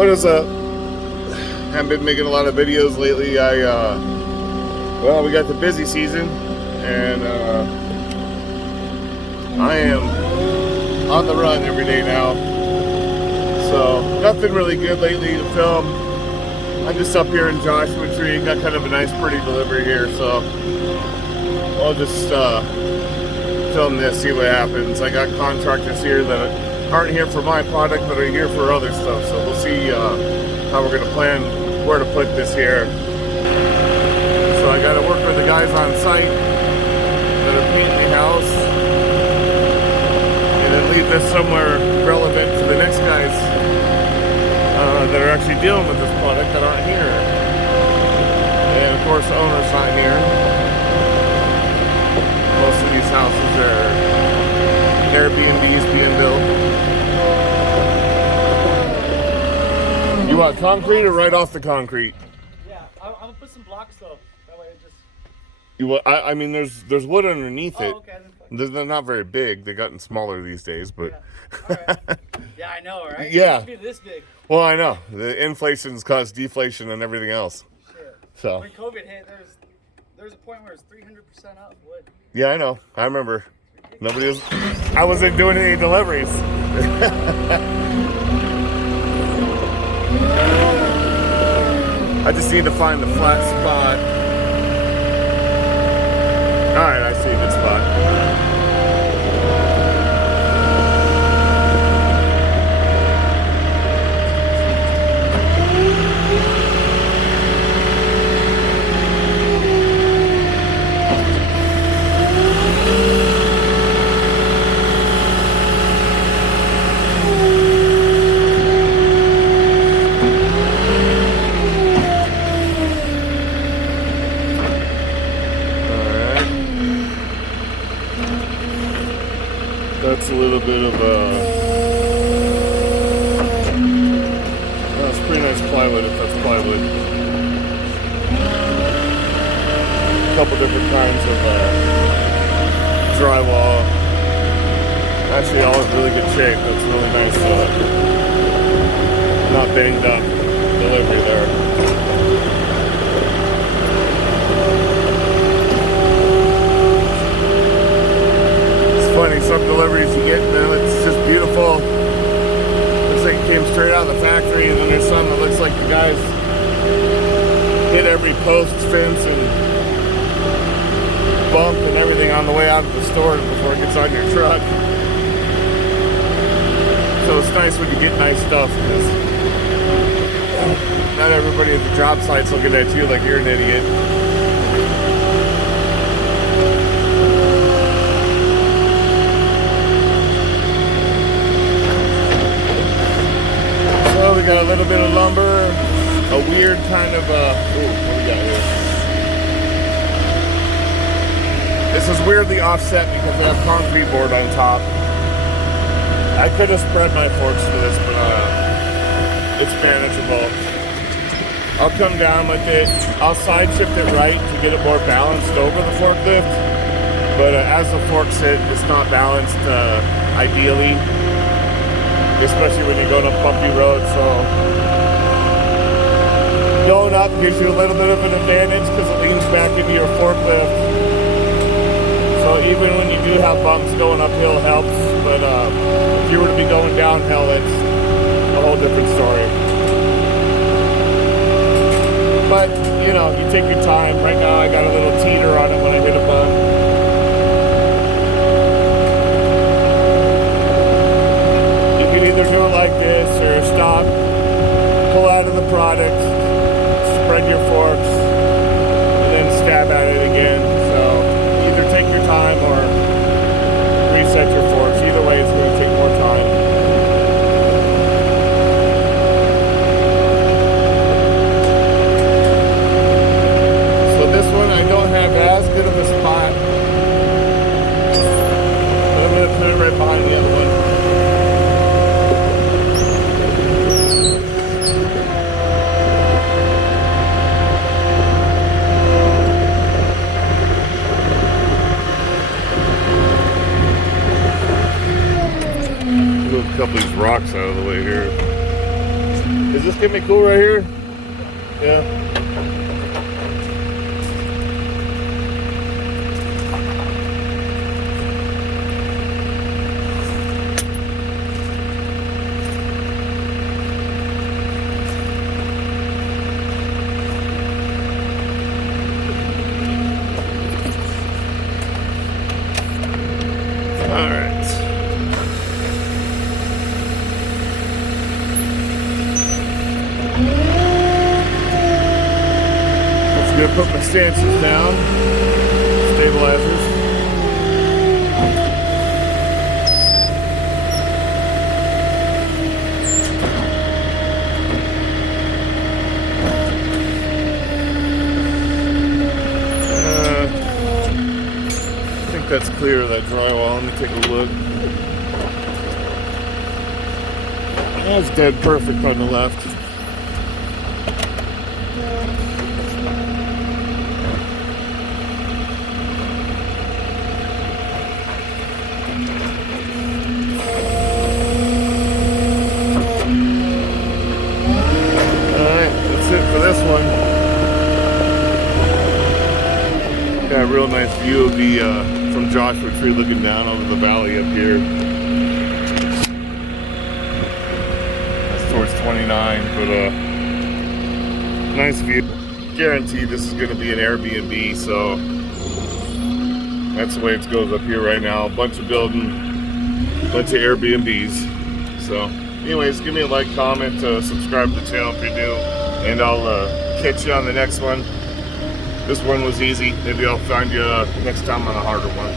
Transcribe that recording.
What is up? Haven't been making a lot of videos lately. Well, we got the busy season, and I am on the run every day now. So nothing really good lately to film. I'm just up here in Joshua Tree. Got kind of a nice, pretty delivery here, so I'll just film this, see what happens. I got contractors here that aren't here for my product, but are here for other stuff. So we'll see how we're gonna plan where to put this here. So I gotta work with the guys on site that are painting the house, and then leave this somewhere relevant to the next guys that are actually dealing with this product that aren't here. And of course the owner's not here. Most of these houses are Airbnbs being built. You want concrete or right off the concrete? Yeah, I'm gonna put some blocks though. That way it just. You want? I mean, there's wood underneath it. Okay. They're not very big. They've gotten smaller these days, but. Yeah. All right. Yeah, I know, right? Yeah. It used to be this big. Well, I know the inflation's caused deflation and everything else. Shit. So. When COVID hit, there was a point where it was 300% off wood. Yeah, I know. I remember. Nobody was. I wasn't doing any deliveries. I just need to find the flat spot. Alright, I see a good spot. That's a little bit of that's pretty nice plywood if that's plywood. A couple different kinds of drywall. Actually all in really good shape. That's really nice, not banged up delivery there. Funny, some deliveries you get, man, it's just beautiful. Looks like it came straight out of the factory, and then there's some that looks like the guys hit every post, fence, and bump and everything on the way out of the store before it gets on your truck. So it's nice when you get nice stuff, because not everybody at the job site's looking at you like you're an idiot. Well, we got a little bit of lumber, a weird kind of, what do we got here? This is weirdly offset because we have concrete board on top. I could have spread my forks for this, but it's manageable. I'll come down with it. I'll side shift it right to get it more balanced over the forklift. But as the forks hit, it's not balanced ideally. Especially when you're going up bumpy roads, so going up gives you a little bit of an advantage because it leans back into your forklift. So even when you do have bumps, going uphill helps, but if you were to be going downhill, it's a whole different story. But, you know, you take your time. Right now I got a little teeter on it when I hit a bump. Either do it like this or stop, pull out of the product, spread your forks, and then stab at it again. So either take your time or reset your forks. Either way, it's going to take more time. So this one, I don't have as good of a spot, but I'm going to put it right behind the other one. A couple of these rocks out of the way here. Is this gonna be cool right here? Yeah. All right. Just gonna put my stances down, stabilizers. I think that's clear of that drywall. Let me take a look. That's dead perfect on the left. Alright, that's it for this one. Got a real nice view of the from Joshua Tree looking down over the valley up here. That's towards 29, but nice view. Guaranteed this is gonna be an Airbnb, so that's the way it goes up here right now. A bunch of building, bunch of Airbnbs. So anyways, give me a like, comment, subscribe to the channel if you're new, and I'll catch you on the next one. This one was easy. Maybe I'll find you next time on a harder one.